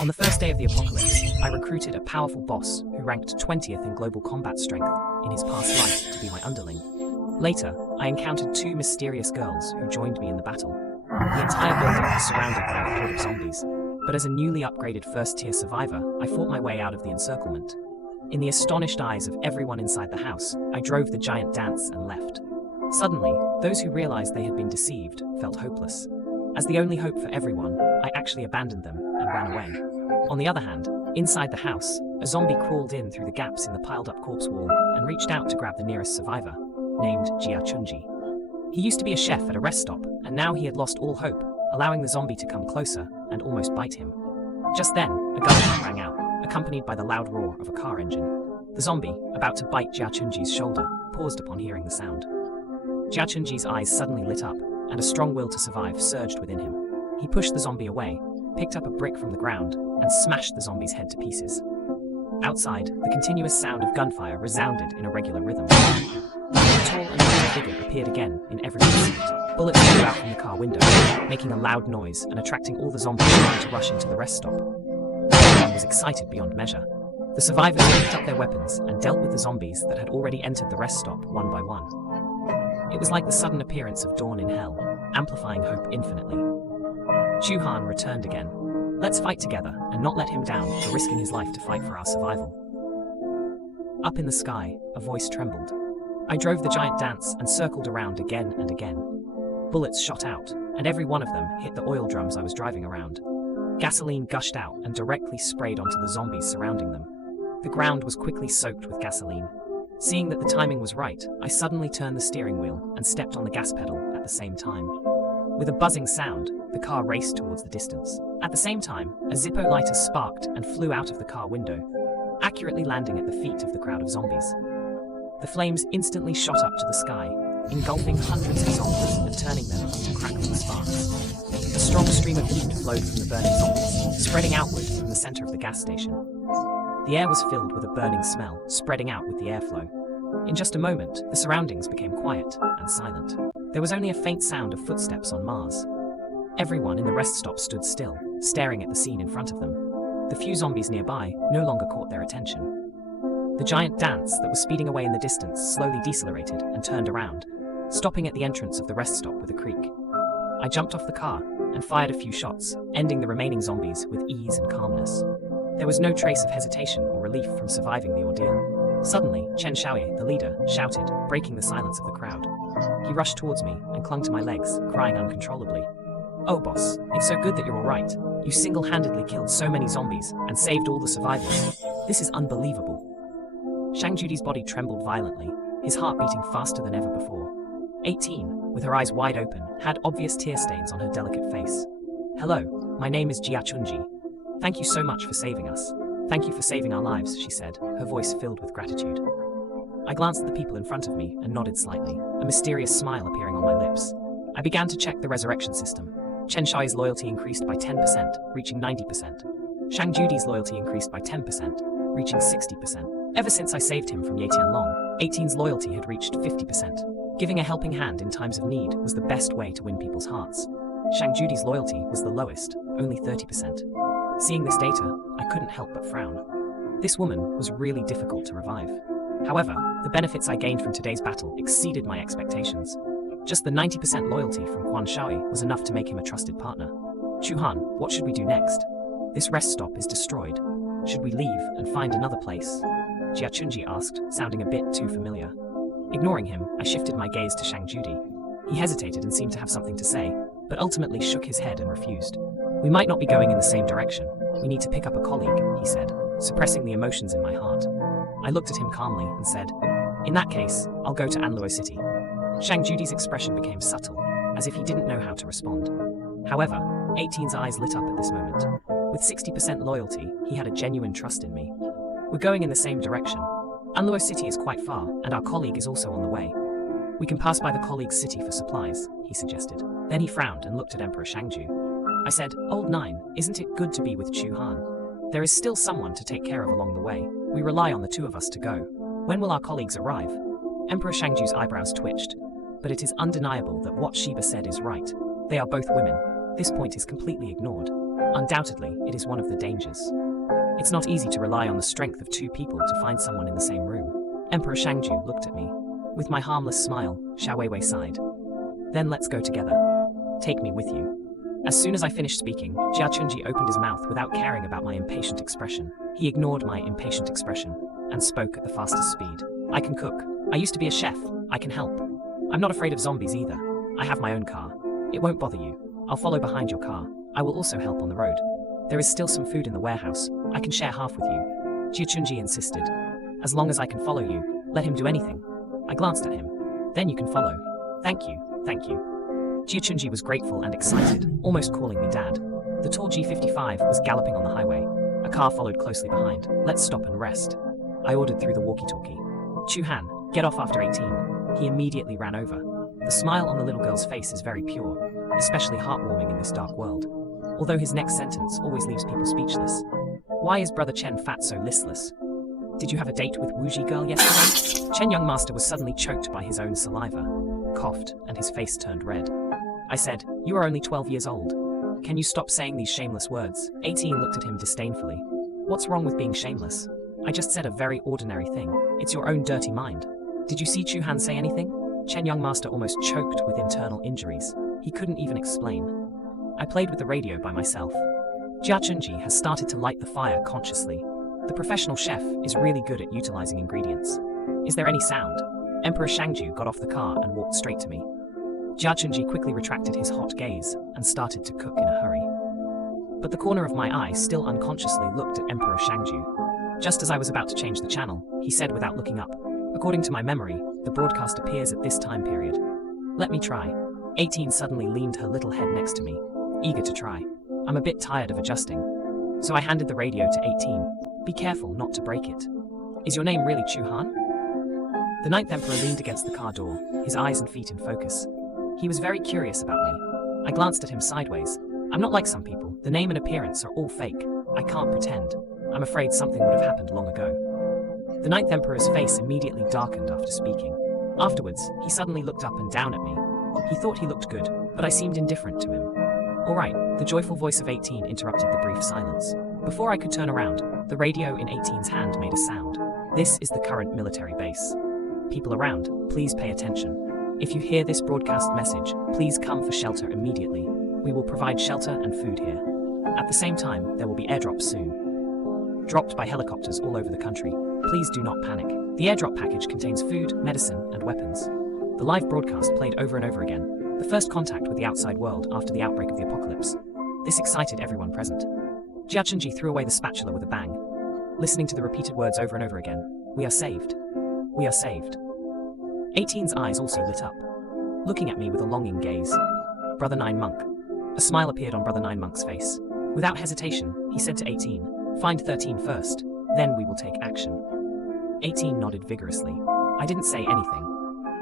On the first day of the apocalypse, I recruited a powerful boss who ranked 20th in global combat strength in his past life to be my underling. Later, I encountered two mysterious girls who joined me in the battle. The entire building was surrounded by a horde of zombies, but as a newly upgraded first-tier survivor, I fought my way out of the encirclement. In the astonished eyes of everyone inside the house, I drove the giant dance and left. Suddenly, those who realized they had been deceived felt hopeless. As the only hope for everyone, I actually abandoned them and ran away. On the other hand, inside the house, a zombie crawled in through the gaps in the piled-up corpse wall and reached out to grab the nearest survivor, named Jia Chunji. He used to be a chef at a rest stop, and now he had lost all hope, allowing the zombie to come closer and almost bite him. Just then, a gunshot rang out, accompanied by the loud roar of a car engine. The zombie, about to bite Jia Chunji's shoulder, paused upon hearing the sound. Jia Chunji's eyes suddenly lit up, and a strong will to survive surged within him. He pushed the zombie away, picked up a brick from the ground, and smashed the zombie's head to pieces. Outside, the continuous sound of gunfire resounded in a regular rhythm. A tall and mighty figure appeared again in everyone's seat. Bullets flew out from the car window, making a loud noise and attracting all the zombies trying to rush into the rest stop. Everyone was excited beyond measure. The survivors picked up their weapons and dealt with the zombies that had already entered the rest stop one by one. It was like the sudden appearance of dawn in hell, amplifying hope infinitely. Chu Han returned again. Let's fight together and not let him down for risking his life to fight for our survival. Up in the sky, a voice trembled. I drove the giant dance and circled around again and again. Bullets shot out, and every one of them hit the oil drums I was driving around. Gasoline gushed out and directly sprayed onto the zombies surrounding them. The ground was quickly soaked with gasoline. Seeing that the timing was right, I suddenly turned the steering wheel and stepped on the gas pedal at the same time. With a buzzing sound, the car raced towards the distance. At the same time, a Zippo lighter sparked and flew out of the car window, accurately landing at the feet of the crowd of zombies. The flames instantly shot up to the sky, engulfing hundreds of zombies and turning them into crackling sparks. A strong stream of heat flowed from the burning zombies, spreading outward from the center of the gas station. The air was filled with a burning smell, spreading out with the airflow. In just a moment, the surroundings became quiet and silent. There was only a faint sound of footsteps on Mars. Everyone in the rest stop stood still, staring at the scene in front of them. The few zombies nearby no longer caught their attention. The giant dance that was speeding away in the distance slowly decelerated and turned around, stopping at the entrance of the rest stop with a creak. I jumped off the car and fired a few shots, ending the remaining zombies with ease and calmness. There was no trace of hesitation or relief from surviving the ordeal. Suddenly, Chen Xiaoye, the leader, shouted, breaking the silence of the crowd. He rushed towards me and clung to my legs, crying uncontrollably. "Oh, boss, it's so good that you're all right. You single-handedly killed so many zombies and saved all the survivors. This is unbelievable." Shang Judy's body trembled violently, his heart beating faster than ever before. 18, with her eyes wide open, had obvious tear stains on her delicate face. "Hello, my name is Jia Chunji. Thank you so much for saving us. Thank you for saving our lives," she said, her voice filled with gratitude. I glanced at the people in front of me and nodded slightly, a mysterious smile appearing on my lips. I began to check the resurrection system. Chen Xiaoye's loyalty increased by 10%, reaching 90%. Shang Judy's loyalty increased by 10%, reaching 60%. Ever since I saved him from Ye Tianlong, 18's loyalty had reached 50%. Giving a helping hand in times of need was the best way to win people's hearts. Shang Judy's loyalty was the lowest, only 30%. Seeing this data, I couldn't help but frown. This woman was really difficult to revive. However, the benefits I gained from today's battle exceeded my expectations. Just the 90% loyalty from Quan Shaoyi was enough to make him a trusted partner. Chu Han, what should we do next? This rest stop is destroyed. Should we leave and find another place? Jia Chunji asked, sounding a bit too familiar. Ignoring him, I shifted my gaze to Shang Judy. He hesitated and seemed to have something to say, but ultimately shook his head and refused. "We might not be going in the same direction. We need to pick up a colleague," he said, suppressing the emotions in my heart. I looked at him calmly and said, "In that case, I'll go to Anluo City." Shang Judy's expression became subtle, as if he didn't know how to respond. However, 18's eyes lit up at this moment. With 60% loyalty, he had a genuine trust in me. "We're going in the same direction. Anluo City is quite far, and our colleague is also on the way. We can pass by the colleague's city for supplies," he suggested. Then he frowned and looked at Emperor Shangju. I said, "Old Nine, isn't it good to be with Chu Han? There is still someone to take care of along the way. We rely on the two of us to go. When will our colleagues arrive?" Emperor Shangju's eyebrows twitched. But it is undeniable that what Sheba said is right. They are both women. This point is completely ignored. Undoubtedly, it is one of the dangers. It's not easy to rely on the strength of two people to find someone in the same room. Emperor Shangju looked at me. With my harmless smile, Xiao Weiwei sighed. Then let's go together. Take me with you. As soon as I finished speaking, Jia Chunji opened his mouth without caring about my impatient expression. He ignored my impatient expression and spoke at the fastest speed. I can cook. I used to be a chef. I can help. I'm not afraid of zombies either. I have my own car. It won't bother you. I'll follow behind your car. I will also help on the road. There is still some food in the warehouse. I can share half with you. Jia Chunji insisted. As long as I can follow you, let him do anything. I glanced at him. Then you can follow. Thank you, thank you. Jia Chunji was grateful and excited, almost calling me dad. The tall G55 was galloping on the highway. A car followed closely behind. Let's stop and rest. I ordered through the walkie-talkie. Chu Han, get off after 18. He immediately ran over. The smile on the little girl's face is very pure, especially heartwarming in this dark world. Although his next sentence always leaves people speechless. Why is Brother Chen Fat so listless? Did you have a date with Wuji girl yesterday? Chen Young Master was suddenly choked by his own saliva, coughed, and his face turned red. I said, you are only 12 years old. Can you stop saying these shameless words? 18 looked at him disdainfully. What's wrong with being shameless? I just said a very ordinary thing. It's your own dirty mind. Did you see Chu Han say anything? Chen Young Master almost choked with internal injuries. He couldn't even explain. I played with the radio by myself. Jia Chunji has started to light the fire consciously. The professional chef is really good at utilizing ingredients. Is there any sound? Emperor Shangju got off the car and walked straight to me. Jia Chunji quickly retracted his hot gaze and started to cook in a hurry. But the corner of my eye still unconsciously looked at Emperor Shangju. Just as I was about to change the channel, he said without looking up, according to my memory, the broadcast appears at this time period. Let me try. 18 suddenly leaned her little head next to me, eager to try. I'm a bit tired of adjusting. So I handed the radio to 18. Be careful not to break it. Is your name really Chu Han? The Ninth Emperor leaned against the car door, his eyes and feet in focus. He was very curious about me. I glanced at him sideways. I'm not like some people. The name and appearance are all fake. I can't pretend. I'm afraid something would have happened long ago. The Ninth Emperor's face immediately darkened after speaking. Afterwards, he suddenly looked up and down at me. He thought he looked good, but I seemed indifferent to him. All right, the joyful voice of 18 interrupted the brief silence. Before I could turn around, the radio in 18's hand made a sound. This is the current military base. People around, please pay attention. If you hear this broadcast message, please come for shelter immediately. We will provide shelter and food here. At the same time, there will be airdrops soon. Dropped by helicopters all over the country. Please do not panic. The airdrop package contains food, medicine, and weapons. The live broadcast played over and over again. The first contact with the outside world after the outbreak of the apocalypse. This excited everyone present. Jia Chunji threw away the spatula with a bang. Listening to the repeated words over and over again. We are saved. We are saved. 18's eyes also lit up, looking at me with a longing gaze. Brother Nine Monk. A smile appeared on Brother Nine Monk's face. Without hesitation, he said to 18, find 13 first, then we will take action. 18 nodded vigorously. I didn't say anything.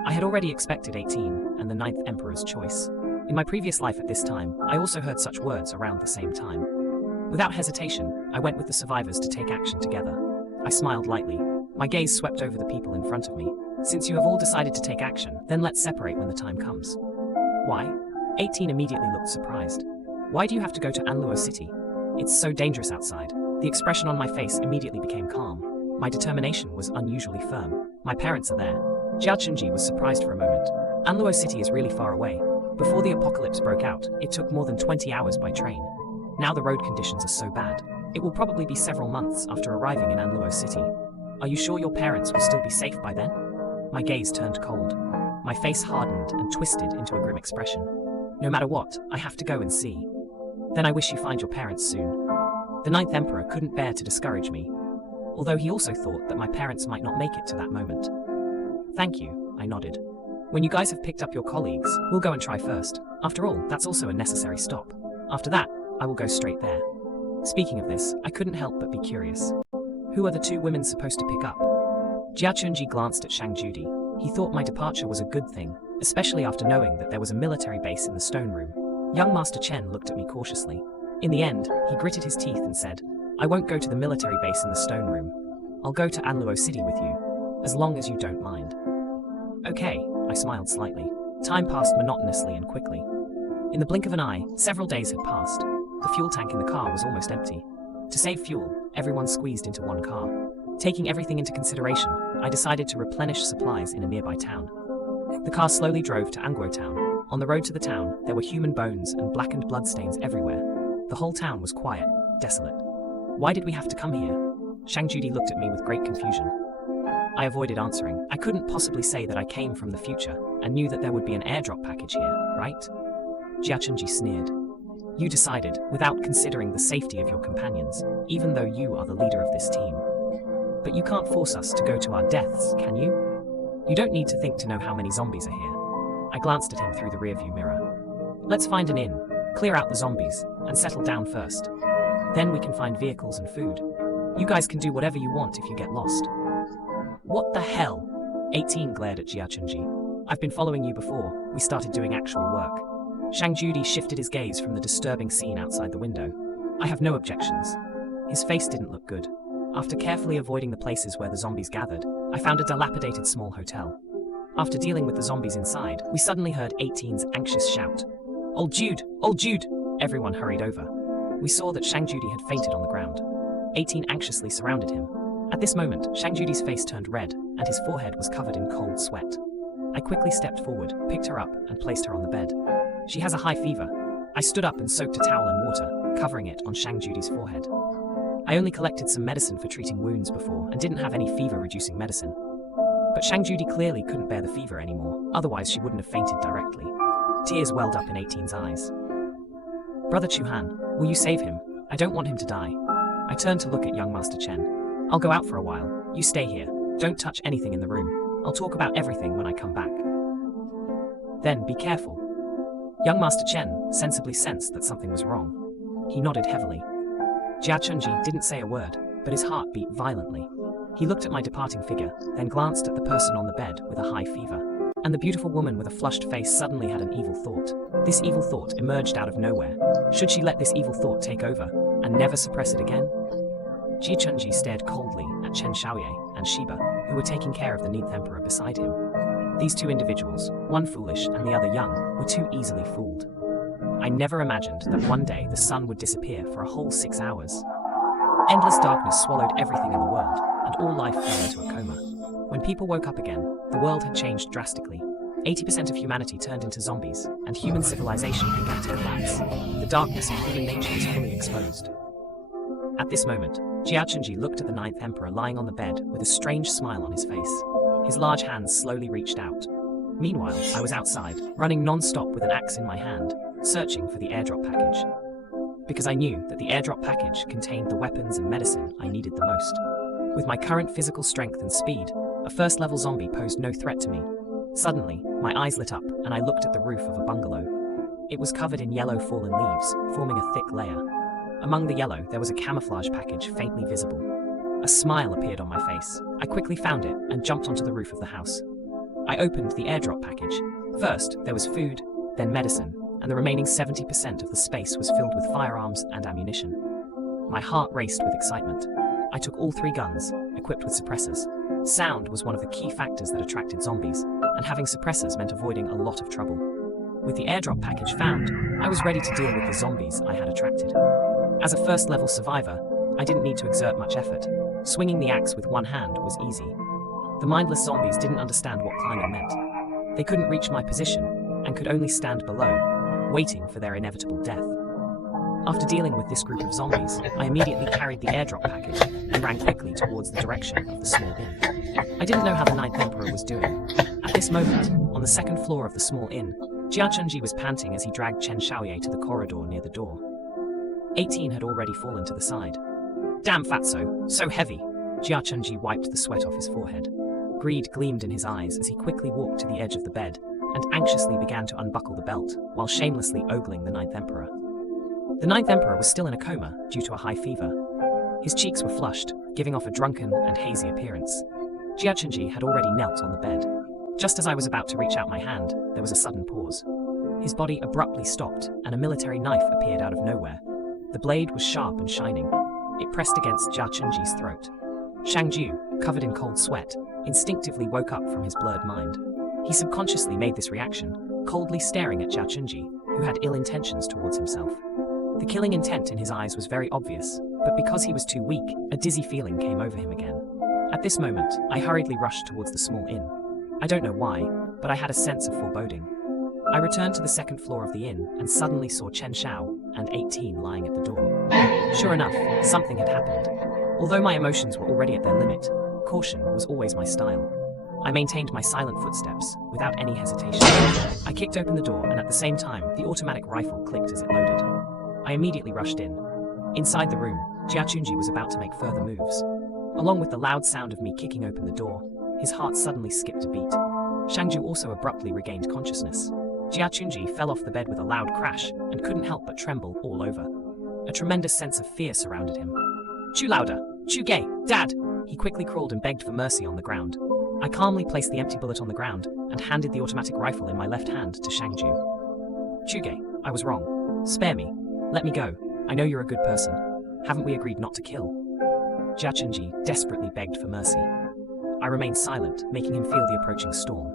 I had already expected 18 and the Ninth Emperor's choice. In my previous life at this time, I also heard such words around the same time. Without hesitation, I went with the survivors to take action together. I smiled lightly. My gaze swept over the people in front of me. Since you have all decided to take action, then let's separate when the time comes. Why? 18 immediately looked surprised. Why do you have to go to Anluo City? It's so dangerous outside. The expression on my face immediately became calm. My determination was unusually firm. My parents are there. Jia Chunji was surprised for a moment. Anluo City is really far away. Before the apocalypse broke out, it took more than 20 hours by train. Now the road conditions are so bad. It will probably be several months after arriving in Anluo City. Are you sure your parents will still be safe by then? My gaze turned cold. My face hardened and twisted into a grim expression. No matter what, I have to go and see. Then I wish you find your parents soon. The Ninth Emperor couldn't bear to discourage me, although he also thought that my parents might not make it to that moment. Thank you, I nodded. When you guys have picked up your colleagues, we'll go and try first. After all, that's also a necessary stop. After that, I will go straight there. Speaking of this, I couldn't help but be curious. Who are the two women supposed to pick up? Jia Chunji glanced at Shang Judi. He thought my departure was a good thing, especially after knowing that there was a military base in the stone room. Young Master Chen looked at me cautiously. In the end, he gritted his teeth and said, I won't go to the military base in the stone room. I'll go to Anluo City with you, as long as you don't mind. Okay, I smiled slightly. Time passed monotonously and quickly. In the blink of an eye, several days had passed. The fuel tank in the car was almost empty. To save fuel, everyone squeezed into one car. Taking everything into consideration, I decided to replenish supplies in a nearby town. The car slowly drove to Anguo town. On the road to the town, there were human bones and blackened bloodstains everywhere. The whole town was quiet, desolate. Why did we have to come here? Shang Judi looked at me with great confusion. I avoided answering. I couldn't possibly say that I came from the future and knew that there would be an airdrop package here, right? Jia Chunji sneered. You decided, without considering the safety of your companions, even though you are the leader of this team. But you can't force us to go to our deaths, can you? You don't need to think to know how many zombies are here. I glanced at him through the rearview mirror. Let's find an inn, clear out the zombies, and settle down first. Then we can find vehicles and food. You guys can do whatever you want if you get lost. What the hell? 18 glared at Jia Chunji. I've been following you before we started doing actual work. Shang Judi shifted his gaze from the disturbing scene outside the window. I have no objections. His face didn't look good. After carefully avoiding the places where the zombies gathered, I found a dilapidated small hotel. After dealing with the zombies inside, we suddenly heard 18's anxious shout. Old Jude! Old Jude! Everyone hurried over. We saw that Shang Judi had fainted on the ground. 18 anxiously surrounded him. At this moment, Shang Judi's face turned red, and his forehead was covered in cold sweat. I quickly stepped forward, picked her up, and placed her on the bed. She has a high fever. I stood up and soaked a towel in water, covering it on Shang Judi's forehead. I only collected some medicine for treating wounds before, and didn't have any fever-reducing medicine. But Shang Judi clearly couldn't bear the fever anymore, otherwise she wouldn't have fainted directly. Tears welled up in 18's eyes. Brother Chu-Han, will you save him? I don't want him to die. I turned to look at young Master Chen. I'll go out for a while. You stay here. Don't touch anything in the room. I'll talk about everything when I come back. Then be careful. Young Master Chen sensibly sensed that something was wrong. He nodded heavily. Jia Chunji didn't say a word, but his heart beat violently. He looked at my departing figure, then glanced at the person on the bed with a high fever. And the beautiful woman with a flushed face suddenly had an evil thought. This evil thought emerged out of nowhere. Should she let this evil thought take over, and never suppress it again? Jia Chunji stared coldly at Chen Xiaoye and Shiba, who were taking care of the 9th Emperor beside him. These two individuals, one foolish and the other young, were too easily fooled. I never imagined that one day the sun would disappear for a whole 6 hours. Endless darkness swallowed everything in the world, and all life fell into a coma. When people woke up again, the world had changed drastically. 80% of humanity turned into zombies, and human civilization began to collapse. The darkness of human nature was fully exposed. At this moment, Jia Chunji looked at the 9th Emperor lying on the bed with a strange smile on his face. His large hands slowly reached out. Meanwhile, I was outside, running non-stop with an axe in my hand, searching for the airdrop package. Because I knew that the airdrop package contained the weapons and medicine I needed the most. With my current physical strength and speed, a first-level zombie posed no threat to me. Suddenly, my eyes lit up and I looked at the roof of a bungalow. It was covered in yellow fallen leaves, forming a thick layer. Among the yellow, there was a camouflage package faintly visible. A smile appeared on my face. I quickly found it and jumped onto the roof of the house. I opened the airdrop package. First, there was food, then medicine, and the remaining 70% of the space was filled with firearms and ammunition. My heart raced with excitement. I took all 3 guns, equipped with suppressors. Sound was one of the key factors that attracted zombies, and having suppressors meant avoiding a lot of trouble. With the airdrop package found, I was ready to deal with the zombies I had attracted. As a first-level survivor, I didn't need to exert much effort. Swinging the axe with one hand was easy. The mindless zombies didn't understand what climbing meant. They couldn't reach my position, and could only stand below, waiting for their inevitable death. After dealing with this group of zombies, I immediately carried the airdrop package and ran quickly towards the direction of the small inn. I didn't know how the 9th Emperor was doing. At this moment, on the 2nd floor of the small inn, Jia Chunji was panting as he dragged Chen Xiaoye to the corridor near the door. 18 had already fallen to the side. Damn fatso, so heavy! Jia Chunji wiped the sweat off his forehead. Greed gleamed in his eyes as he quickly walked to the edge of the bed and anxiously began to unbuckle the belt while shamelessly ogling the 9th Emperor. The 9th Emperor was still in a coma due to a high fever. His cheeks were flushed, giving off a drunken and hazy appearance. Jia Chunji had already knelt on the bed. Just as I was about to reach out my hand, there was a sudden pause. His body abruptly stopped and a military knife appeared out of nowhere. The blade was sharp and shining. It pressed against Jia Chunji's throat. Shang Ju, covered in cold sweat, instinctively woke up from his blurred mind. He subconsciously made this reaction, coldly staring at Jia Chunji, who had ill intentions towards himself. The killing intent in his eyes was very obvious, but because he was too weak, a dizzy feeling came over him again. At this moment, I hurriedly rushed towards the small inn. I don't know why, but I had a sense of foreboding. I returned to the second floor of the inn and suddenly saw Chen Xiao and 18 lying at the door. Sure enough, something had happened. Although my emotions were already at their limit, caution was always my style. I maintained my silent footsteps, without any hesitation. I kicked open the door and at the same time, the automatic rifle clicked as it loaded. I immediately rushed in. Inside the room, Jia Chunji was about to make further moves. Along with the loud sound of me kicking open the door, his heart suddenly skipped a beat. Shangju also abruptly regained consciousness. Jia Chunji fell off the bed with a loud crash and couldn't help but tremble all over. A tremendous sense of fear surrounded him. Chu Lauda, Chu Gay, Dad! He quickly crawled and begged for mercy on the ground. I calmly placed the empty bullet on the ground and handed the automatic rifle in my left hand to Shangju. Chu Gay, I was wrong. Spare me. Let me go. I know you're a good person. Haven't we agreed not to kill? Jia Chunji desperately begged for mercy. I remained silent, making him feel the approaching storm.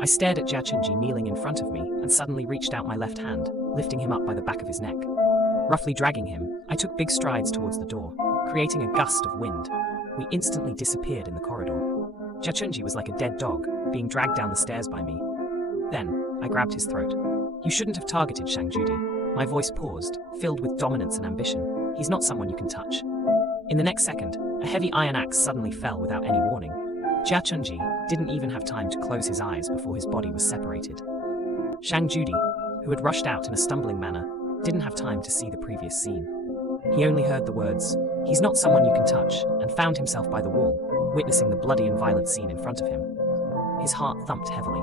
I stared at Jia Chunji kneeling in front of me and suddenly reached out my left hand, lifting him up by the back of his neck. Roughly dragging him, I took big strides towards the door, creating a gust of wind. We instantly disappeared in the corridor. Jia Chunji was like a dead dog, being dragged down the stairs by me. Then, I grabbed his throat. You shouldn't have targeted Shang Judi. My voice paused, filled with dominance and ambition. He's not someone you can touch. In the next second, a heavy iron axe suddenly fell without any warning. Jia Chunji didn't even have time to close his eyes before his body was separated. Shang Judi, who had rushed out in a stumbling manner, didn't have time to see the previous scene. He only heard the words, "He's not someone you can touch," and found himself by the wall, witnessing the bloody and violent scene in front of him. His heart thumped heavily.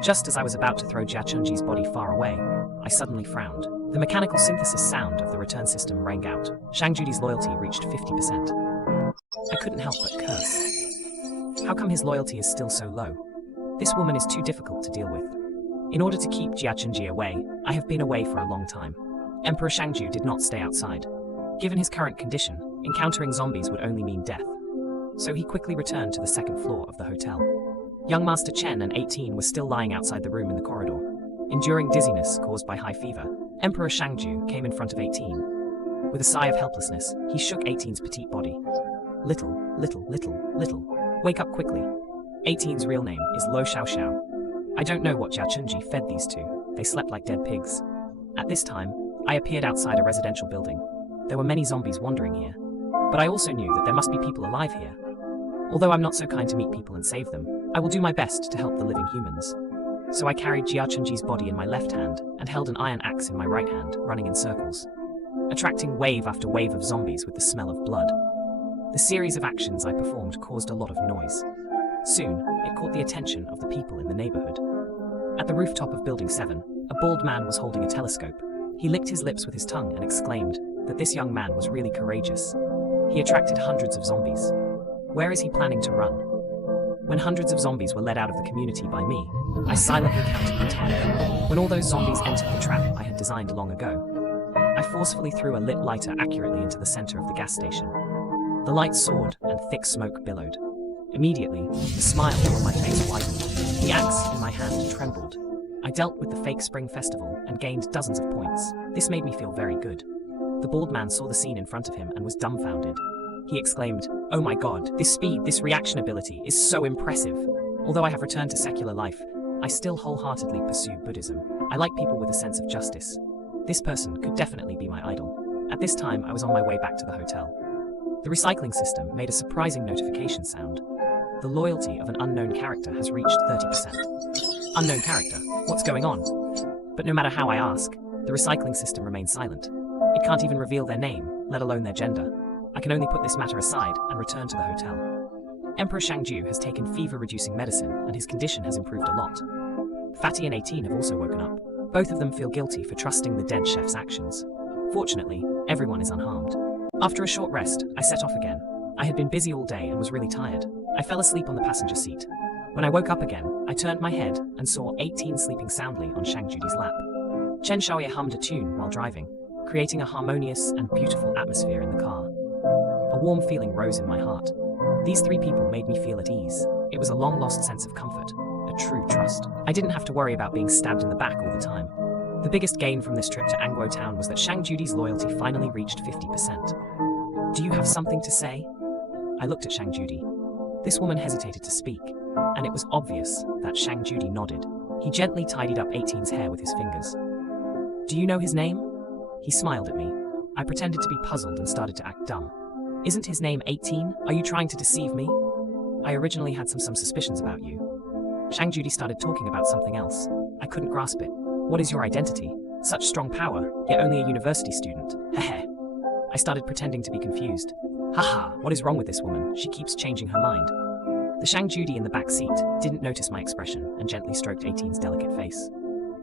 Just as I was about to throw Jia Chunji's body far away, I suddenly frowned. The mechanical synthesis sound of the return system rang out. Shang Judi's loyalty reached 50%. I couldn't help but curse. How come his loyalty is still so low? This woman is too difficult to deal with. In order to keep Jia Chunji away, I have been away for a long time. Emperor Shangju did not stay outside. Given his current condition, encountering zombies would only mean death. So he quickly returned to the second floor of the hotel. Young Master Chen and 18 were still lying outside the room in the corridor. Enduring dizziness caused by high fever, Emperor Shangju came in front of 18. With a sigh of helplessness, he shook 18's petite body. Little, wake up quickly. 18's real name is Lo Xiaoxiao. I don't know what Jia Chunji fed these two. They slept like dead pigs. At this time, I appeared outside a residential building. There were many zombies wandering here. But I also knew that there must be people alive here. Although I'm not so kind to meet people and save them, I will do my best to help the living humans. So I carried Jia Chunji's body in my left hand and held an iron axe in my right hand, running in circles, attracting wave after wave of zombies with the smell of blood. The series of actions I performed caused a lot of noise. Soon, it caught the attention of the people in the neighborhood. At the rooftop of Building 7, a bald man was holding a telescope. He licked his lips with his tongue and exclaimed that this young man was really courageous. He attracted hundreds of zombies. Where is he planning to run? When hundreds of zombies were led out of the community by me, I silently counted the time. When all those zombies entered the trap I had designed long ago, I forcefully threw a lit lighter accurately into the center of the gas station. The light soared and thick smoke billowed. Immediately, the smile on my face widened. The axe in my hand trembled. I dealt with the fake Spring Festival and gained dozens of points. This made me feel very good. The bald man saw the scene in front of him and was dumbfounded. He exclaimed, "Oh my god, this speed, this reaction ability is so impressive." Although I have returned to secular life, I still wholeheartedly pursue Buddhism. I like people with a sense of justice. This person could definitely be my idol. At this time, I was on my way back to the hotel. The recycling system made a surprising notification sound. The loyalty of an unknown character has reached 30%. Unknown character, what's going on? But no matter how I ask, the recycling system remains silent. It can't even reveal their name, let alone their gender. I can only put this matter aside and return to the hotel. Emperor Shangju has taken fever-reducing medicine and his condition has improved a lot. Fatty and 18 have also woken up. Both of them feel guilty for trusting the dead chef's actions. Fortunately, everyone is unharmed. After a short rest, I set off again. I had been busy all day and was really tired. I fell asleep on the passenger seat. When I woke up again, I turned my head and saw 18 sleeping soundly on Shang Judi's lap. Chen Xiaoye hummed a tune while driving, creating a harmonious and beautiful atmosphere in the car. A warm feeling rose in my heart. These three people made me feel at ease. It was a long-lost sense of comfort, a true trust. I didn't have to worry about being stabbed in the back all the time. The biggest gain from this trip to Angwo Town was that Shang Judy's loyalty finally reached 50%. Do you have something to say? I looked at Shang Judy. This woman hesitated to speak, and it was obvious that Shang Judy nodded. He gently tidied up 18's hair with his fingers. Do you know his name? He smiled at me. I pretended to be puzzled and started to act dumb. Isn't his name 18? Are you trying to deceive me? I originally had some suspicions about you. Shang Judy started talking about something else. I couldn't grasp it. What is your identity? Such strong power, yet only a university student. Heh. I started pretending to be confused. Haha, what is wrong with this woman? She keeps changing her mind. The Shang Judy in the back seat didn't notice my expression and gently stroked 18's delicate face.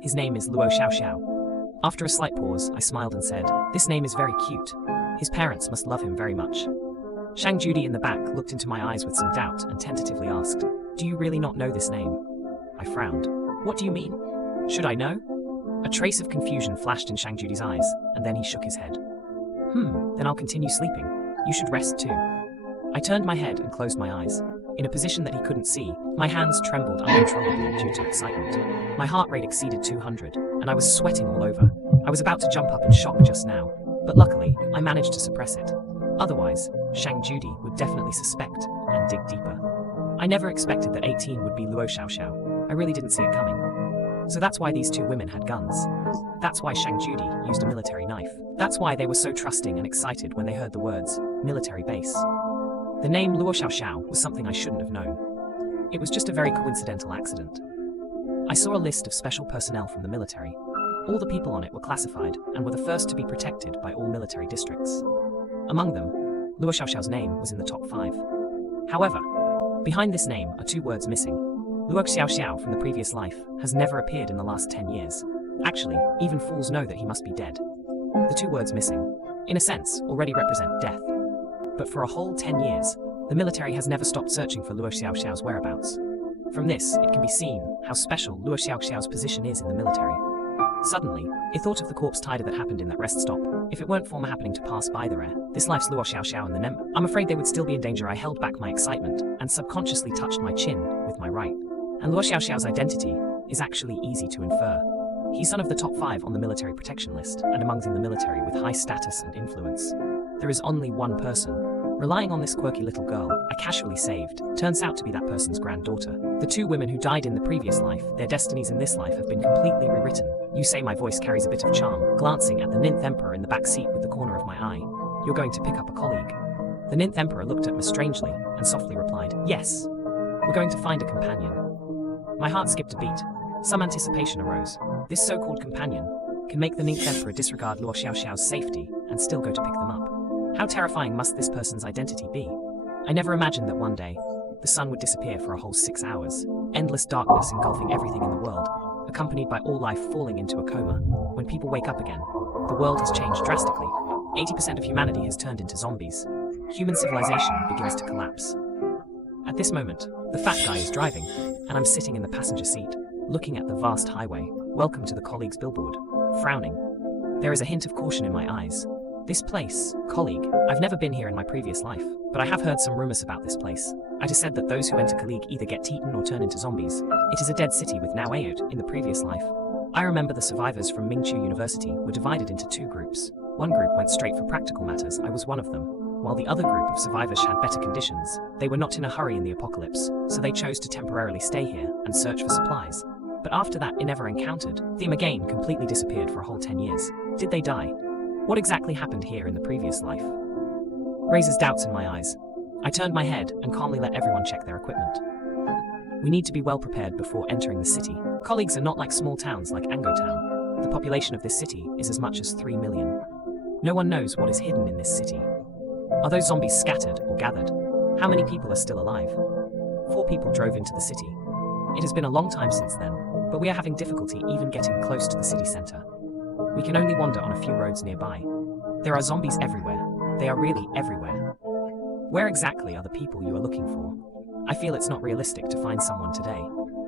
His name is Luo Xiaoxiao. After a slight pause, I smiled and said, this name is very cute. His parents must love him very much. Shang Judy in the back looked into my eyes with some doubt and tentatively asked, do you really not know this name? I frowned. What do you mean? Should I know? A trace of confusion flashed in Shang Judy's eyes, and then he shook his head. Then I'll continue sleeping. You should rest too. I turned my head and closed my eyes. In a position that he couldn't see, my hands trembled uncontrollably due to excitement. My heart rate exceeded 200, and I was sweating all over. I was about to jump up in shock just now, but luckily, I managed to suppress it. Otherwise, Shang Judy would definitely suspect and dig deeper. I never expected that 18 would be Luo Xiaoxiao. I really didn't see it coming. So that's why these two women had guns. That's why Shang Judy used a military knife. That's why they were so trusting and excited when they heard the words, military base. The name Luo Xiaoxiao was something I shouldn't have known. It was just a very coincidental accident. I saw a list of special personnel from the military. All the people on it were classified and were the first to be protected by all military districts. Among them, Luo Xiaoxiao's name was in the top 5. However, behind this name are 2 words missing. Luo Xiaoxiao from the previous life has never appeared in the last 10 years. Actually, even fools know that he must be dead. The 2 words missing, in a sense, already represent death. But for a whole 10 years, the military has never stopped searching for Luo Xiaoxiao's whereabouts. From this, it can be seen how special Luo Xiaoxiao's position is in the military. Suddenly, it thought of the corpse tider that happened in that rest stop. If it weren't for my happening to pass by there, this life's Luo Xiaoxiao and the Nem, I'm afraid they would still be in danger. I held back my excitement and subconsciously touched my chin with my right. And Luo Xiaoxiao's identity is actually easy to infer. He's son of the top 5 on the military protection list, and amongst in the military with high status and influence. There is only one person relying on this quirky little girl I casually saved, turns out to be that person's granddaughter. The 2 women who died in the previous life, their destinies in this life have been completely rewritten. You say my voice carries a bit of charm, glancing at the Ninth Emperor in the back seat with the corner of my eye. You're going to pick up a colleague. The Ninth Emperor looked at me strangely and softly replied, yes. We're going to find a companion. My heart skipped a beat. Some anticipation arose. This so-called companion can make the Ninth Emperor disregard Luo Xiaoxiao's safety and still go to pick them up. How terrifying must this person's identity be? I never imagined that one day, the sun would disappear for a whole 6 hours, endless darkness engulfing everything in the world, accompanied by all life falling into a coma. When people wake up again, the world has changed drastically. 80% of humanity has turned into zombies. Human civilization begins to collapse. At this moment, the fat guy is driving, and I'm sitting in the passenger seat, looking at the vast highway. Welcome to the colleague's billboard. Frowning. There is a hint of caution in my eyes. This place, colleague, I've never been here in my previous life, but I have heard some rumors about this place. It is said that those who enter colleague either get eaten or turn into zombies. It is a dead city with now Ayod in the previous life. I remember the survivors from Mingqiu University were divided into 2 groups. One group went straight for practical matters, I was one of them, while the other group of survivors had better conditions. They were not in a hurry in the apocalypse, so they chose to temporarily stay here and search for supplies. But after that it never encountered them again, completely disappeared for a whole 10 years. Did they die? What exactly happened here in the previous life? Raises doubts in my eyes. I turned my head and calmly let everyone check their equipment. We need to be well prepared before entering the city. Colleagues are not like small towns like Angwo Town. The population of this city is as much as 3 million. No one knows what is hidden in this city. Are those zombies scattered or gathered? How many people are still alive? 4 people drove into the city. It has been a long time since then, but we are having difficulty even getting close to the city center. We can only wander on a few roads nearby. There are zombies everywhere. They are really everywhere. Where exactly are the people you are looking for? I feel it's not realistic to find someone today.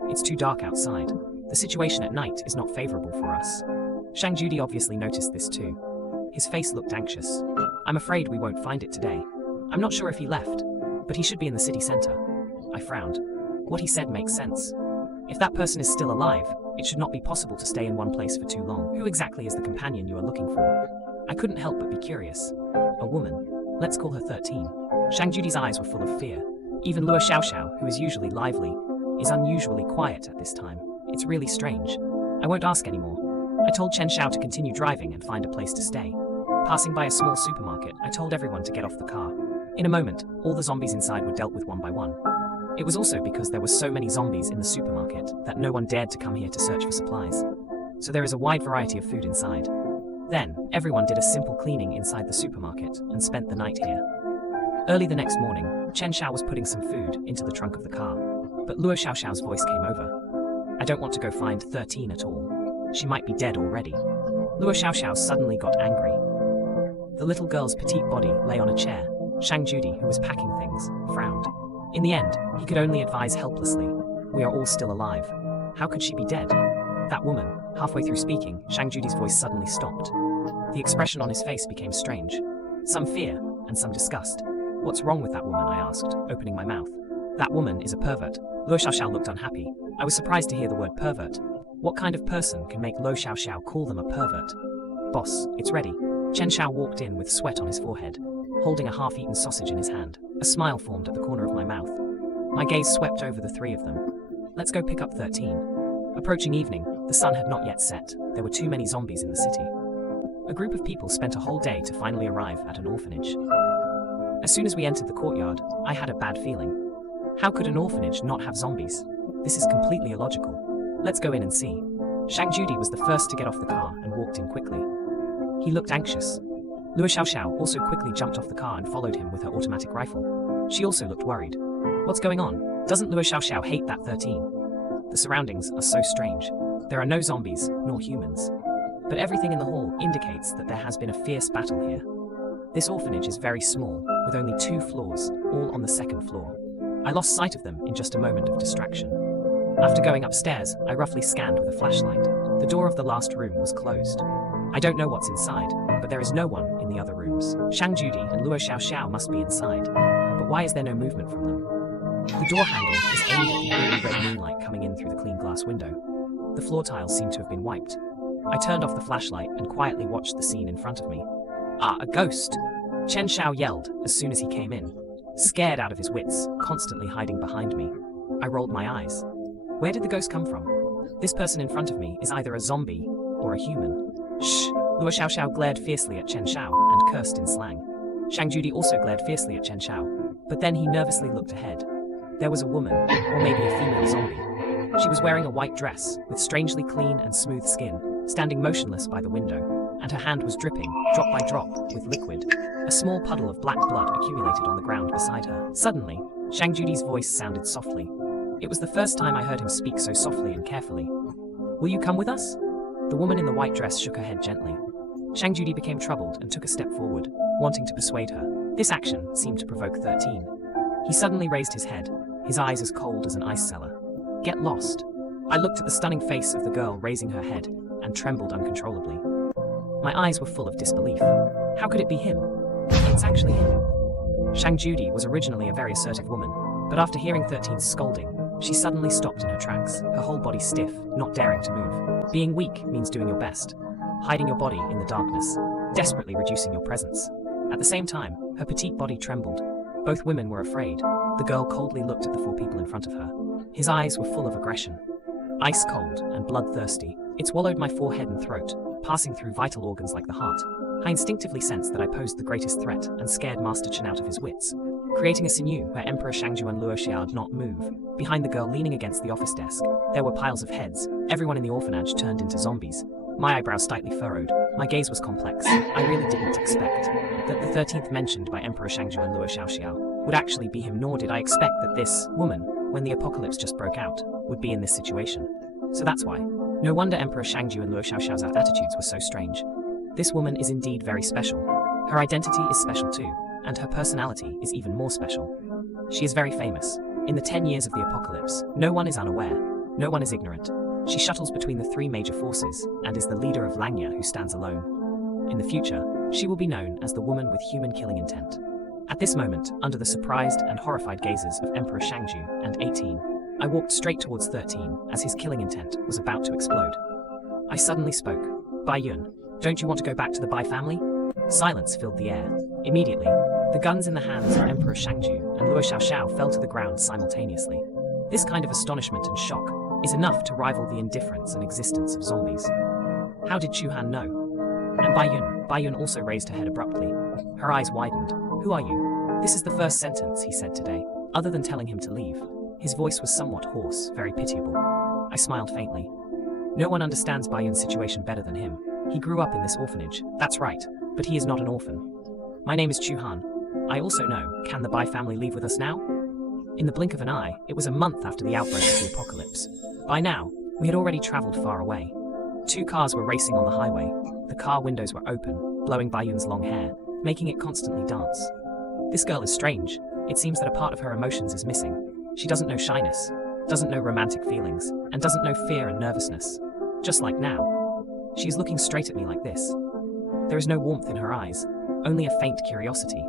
It's too dark outside. The situation at night is not favorable for us. Shang Judy obviously noticed this too. His face looked anxious. I'm afraid we won't find it today. I'm not sure if he left, but he should be in the city center. I frowned. What he said makes sense. If that person is still alive, It should not be possible to stay in one place for too long. Who exactly is the companion you are looking for? I couldn't help but be curious. A woman. Let's call her 13. Shang Judy's eyes were full of fear. Even Luo Xiaoxiao, who is usually lively, is unusually quiet at this time. It's really strange. I won't ask anymore. I told Chen Xiao to continue driving and find a place to stay. Passing by a small supermarket, I told everyone to get off the car. In a moment, all the zombies inside were dealt with one by one. It was also because there were so many zombies in the supermarket that no one dared to come here to search for supplies. So there is a wide variety of food inside. Then, everyone did a simple cleaning inside the supermarket and spent the night here. Early the next morning, Chen Xiao was putting some food into the trunk of the car, but Luo Xiaoxiao's voice came over. I don't want to go find 13 at all. She might be dead already. Luo Xiaoxiao suddenly got angry. The little girl's petite body lay on a chair. Shang Judy, who was packing things, frowned. In the end, he could only advise helplessly. We are all still alive. How could she be dead? That woman. Halfway through speaking, Shang Judy's voice suddenly stopped. The expression on his face became strange. Some fear and some disgust. What's wrong with that woman? I asked, opening my mouth. That woman is a pervert. Luo Xiaoxiao looked unhappy. I was surprised to hear the word pervert. What kind of person can make Luo Xiaoxiao call them a pervert? Boss, it's ready. Chen Xiao walked in with sweat on his forehead, holding a half-eaten sausage in his hand. A smile formed at the corner of my mouth. My gaze swept over the three of them. Let's go pick up 13. Approaching evening, the sun had not yet set. There were too many zombies in the city. A group of people spent a whole day to finally arrive at an orphanage. As soon as we entered the courtyard, I had a bad feeling. How could an orphanage not have zombies? This is completely illogical. Let's go in and see. Shang Judy was the first to get off the car and walked in quickly. He looked anxious. Luo Xiaoxiao also quickly jumped off the car and followed him with her automatic rifle. She also looked worried. What's going on? Doesn't Luo Xiaoxiao hate that 13? The surroundings are so strange. There are no zombies, nor humans. But everything in the hall indicates that there has been a fierce battle here. This orphanage is very small, with only 2 floors, all on the 2nd floor. I lost sight of them in just a moment of distraction. After going upstairs, I roughly scanned with a flashlight. The door of the last room was closed. I don't know what's inside, but there is no one in the other rooms. Shang Judy and Luo Xiaoxiao must be inside. But why is there no movement from them? The door handle is aimed at the eerie red moonlight coming in through the clean glass window. The floor tiles seem to have been wiped. I turned off the flashlight and quietly watched the scene in front of me. Ah, a ghost! Chen Xiao yelled as soon as he came in, scared out of his wits, constantly hiding behind me. I rolled my eyes. Where did the ghost come from? This person in front of me is either a zombie or a human. Shh! Luo Xiaoxiao glared fiercely at Chen Xiao and cursed in slang. Shang Judy also glared fiercely at Chen Xiao, but then he nervously looked ahead. There was a woman, or maybe a female zombie. She was wearing a white dress, with strangely clean and smooth skin, standing motionless by the window, and her hand was dripping, drop by drop, with liquid. A small puddle of black blood accumulated on the ground beside her. Suddenly, Shang Judy's voice sounded softly. It was the first time I heard him speak so softly and carefully. Will you come with us? The woman in the white dress shook her head gently. Shang Judy became troubled and took a step forward, wanting to persuade her. This action seemed to provoke 13. He suddenly raised his head, his eyes as cold as an ice cellar. Get lost. I looked at the stunning face of the girl raising her head and trembled uncontrollably. My eyes were full of disbelief. How could it be him? It's actually him. Shang Judy was originally a very assertive woman, but after hearing 13's scolding, she suddenly stopped in her tracks, her whole body stiff, not daring to move. Being weak means doing your best, hiding your body in the darkness, desperately reducing your presence. At the same time, her petite body trembled. Both women were afraid. The girl coldly looked at the 4 people in front of her. His eyes were full of aggression. Ice cold and bloodthirsty, it swallowed my forehead and throat, passing through vital organs like the heart. I instinctively sensed that I posed the greatest threat and scared Master Chen out of his wits, creating a sinew where Emperor Shangju and Luo Xiao did not move. Behind the girl leaning against the office desk, there were piles of heads. Everyone in the orphanage turned into zombies. My eyebrows slightly furrowed. My gaze was complex. I really didn't expect that the 13th mentioned by Emperor Shangju and Luo Xiaoxiao would actually be him, nor did I expect that this woman, when the apocalypse just broke out, would be in this situation. So that's why. No wonder Emperor Shangju and Luo Xiaoxiao's attitudes were so strange. This woman is indeed very special. Her identity is special too, and her personality is even more special. She is very famous. In the 10 years of the apocalypse, no one is unaware, no one is ignorant. She shuttles between the 3 major forces, and is the leader of Langya who stands alone. In the future, she will be known as the woman with human killing intent. At this moment, under the surprised and horrified gazes of Emperor Shangju and 18, I walked straight towards 13 as his killing intent was about to explode. I suddenly spoke. Bai Yun, don't you want to go back to the Bai family? Silence filled the air. Immediately, the guns in the hands of Emperor Shangju and Luo Xiaoxiao fell to the ground simultaneously. This kind of astonishment and shock is enough to rival the indifference and existence of zombies. How did Chu Han know? And Bai Yun also raised her head abruptly. Her eyes widened. Who are you? This is the first sentence he said today, other than telling him to leave. His voice was somewhat hoarse, very pitiable. I smiled faintly. No one understands Bai Yun's situation better than him. He grew up in this orphanage, that's right, but he is not an orphan. My name is Chu Han. I also know, can the Bai family leave with us now? In the blink of an eye, it was a month after the outbreak of the apocalypse. By now, we had already traveled far away. 2 cars were racing on the highway. The car windows were open, blowing Bai Yun's long hair, making it constantly dance. This girl is strange. It seems that a part of her emotions is missing. She doesn't know shyness, doesn't know romantic feelings, and doesn't know fear and nervousness. Just like now. She is looking straight at me like this. There is no warmth in her eyes, only a faint curiosity.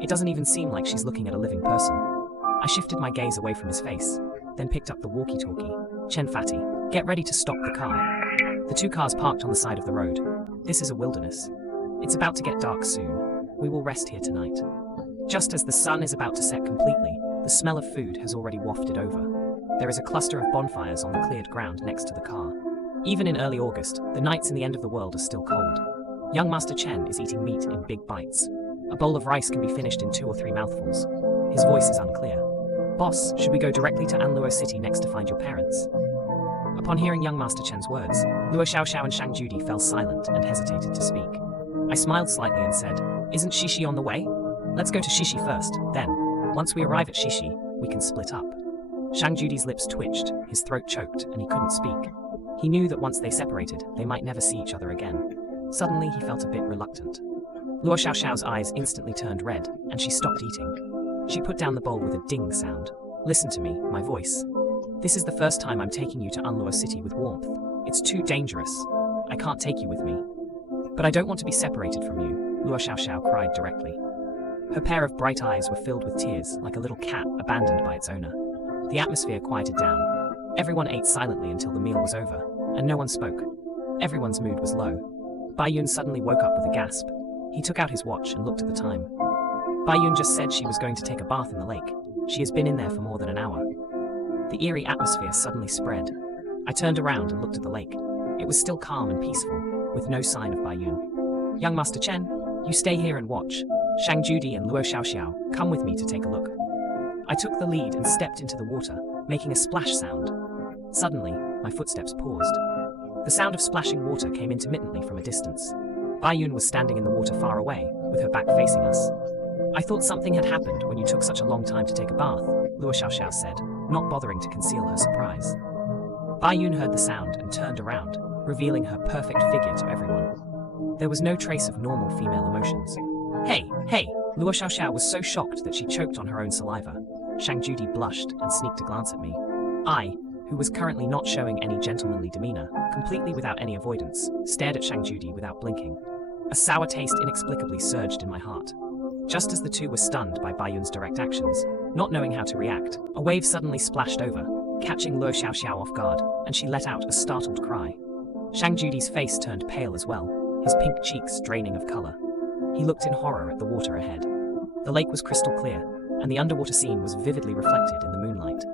It doesn't even seem like she's looking at a living person. I shifted my gaze away from his face, then picked up the walkie-talkie. Chen Fatty, get ready to stop the car. The 2 cars parked on the side of the road. This is a wilderness. It's about to get dark soon. We will rest here tonight. Just as the sun is about to set completely, the smell of food has already wafted over. There is a cluster of bonfires on the cleared ground next to the car. Even in early August, the nights in the end of the world are still cold. Young Master Chen is eating meat in big bites. A bowl of rice can be finished in 2 or 3 mouthfuls. His voice is unclear. Boss, should we go directly to Anluo City next to find your parents? Upon hearing young Master Chen's words, Luo Xiaoxiao and Shang Judi fell silent and hesitated to speak. I smiled slightly and said, isn't Shishi on the way? Let's go to Shishi first, then, once we arrive at Shishi, we can split up. Shang Judi's lips twitched, his throat choked, and he couldn't speak. He knew that once they separated, they might never see each other again. Suddenly, he felt a bit reluctant. Luo Xiaoxiao's eyes instantly turned red, and she stopped eating. She put down the bowl with a ding sound. Listen to me, my voice. This is the first time I'm taking you to Anluo City with warmth. It's too dangerous. I can't take you with me. But I don't want to be separated from you, Luo Xiaoxiao cried directly. Her pair of bright eyes were filled with tears, like a little cat abandoned by its owner. The atmosphere quieted down. Everyone ate silently until the meal was over, and no one spoke. Everyone's mood was low. Bai Yun suddenly woke up with a gasp. He took out his watch and looked at the time. Bai Yun just said she was going to take a bath in the lake. She has been in there for more than an hour. The eerie atmosphere suddenly spread. I turned around and looked at the lake. It was still calm and peaceful, with no sign of Bai Yun. Young Master Chen, you stay here and watch. Shang Judi and Luo Xiaoxiao, come with me to take a look. I took the lead and stepped into the water, making a splash sound. Suddenly, my footsteps paused. The sound of splashing water came intermittently from a distance. Bai Yun was standing in the water far away, with her back facing us. I thought something had happened when you took such a long time to take a bath, Luo Xiaoxiao said, not bothering to conceal her surprise. Bai Yun heard the sound and turned around, revealing her perfect figure to everyone. There was no trace of normal female emotions. Hey, Luo Xiaoxiao was so shocked that she choked on her own saliva. Shang Judi blushed and sneaked a glance at me. I, who was currently not showing any gentlemanly demeanor, completely without any avoidance, stared at Shang Judi without blinking. A sour taste inexplicably surged in my heart. Just as the two were stunned by Bai Yun's direct actions, not knowing how to react, a wave suddenly splashed over, catching Luo Xiaoxiao off guard, and she let out a startled cry. Shang Judi's face turned pale as well, his pink cheeks draining of color. He looked in horror at the water ahead. The lake was crystal clear, and the underwater scene was vividly reflected in the moonlight.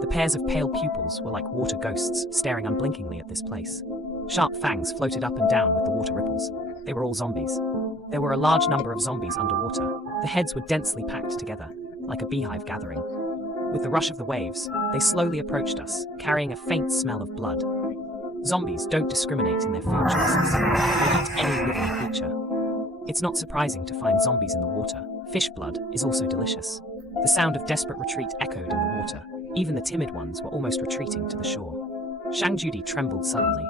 The pairs of pale pupils were like water ghosts staring unblinkingly at this place. Sharp fangs floated up and down with the water ripples. They were all zombies. There were a large number of zombies underwater. The heads were densely packed together, like a beehive gathering. With the rush of the waves, they slowly approached us, carrying a faint smell of blood. Zombies don't discriminate in their food choices. They eat any living creature. It's not surprising to find zombies in the water. Fish blood is also delicious. The sound of desperate retreat echoed in the water. Even the timid ones were almost retreating to the shore. Shang Judi trembled suddenly.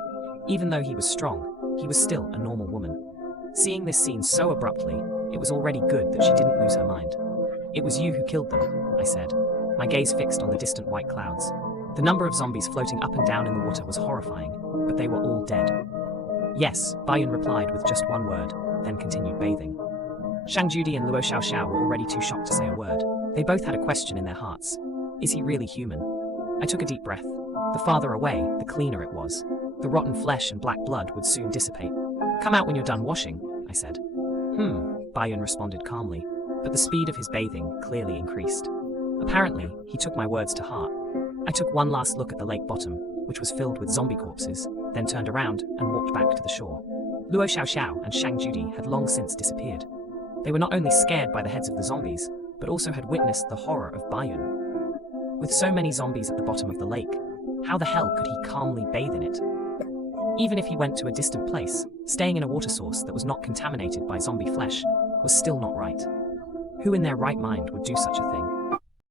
Even though he was strong, he was still a normal woman. Seeing this scene so abruptly, it was already good that she didn't lose her mind. It was you who killed them, I said, my gaze fixed on the distant white clouds. The number of zombies floating up and down in the water was horrifying, but they were all dead. Yes, Bai Yun replied with just one word, then continued bathing. Shang Judi and Luo Xiaoxiao were already too shocked to say a word. They both had a question in their hearts. Is he really human? I took a deep breath. The farther away, the cleaner it was. The rotten flesh and black blood would soon dissipate. Come out when you're done washing, I said. Bayun responded calmly, but the speed of his bathing clearly increased. Apparently, he took my words to heart. I took one last look at the lake bottom, which was filled with zombie corpses, then turned around and walked back to the shore. Luo Xiaoxiao and Shang Judy had long since disappeared. They were not only scared by the heads of the zombies, but also had witnessed the horror of Bayun. With so many zombies at the bottom of the lake, how the hell could he calmly bathe in it? Even if he went to a distant place, staying in a water source that was not contaminated by zombie flesh was still not right. Who in their right mind would do such a thing?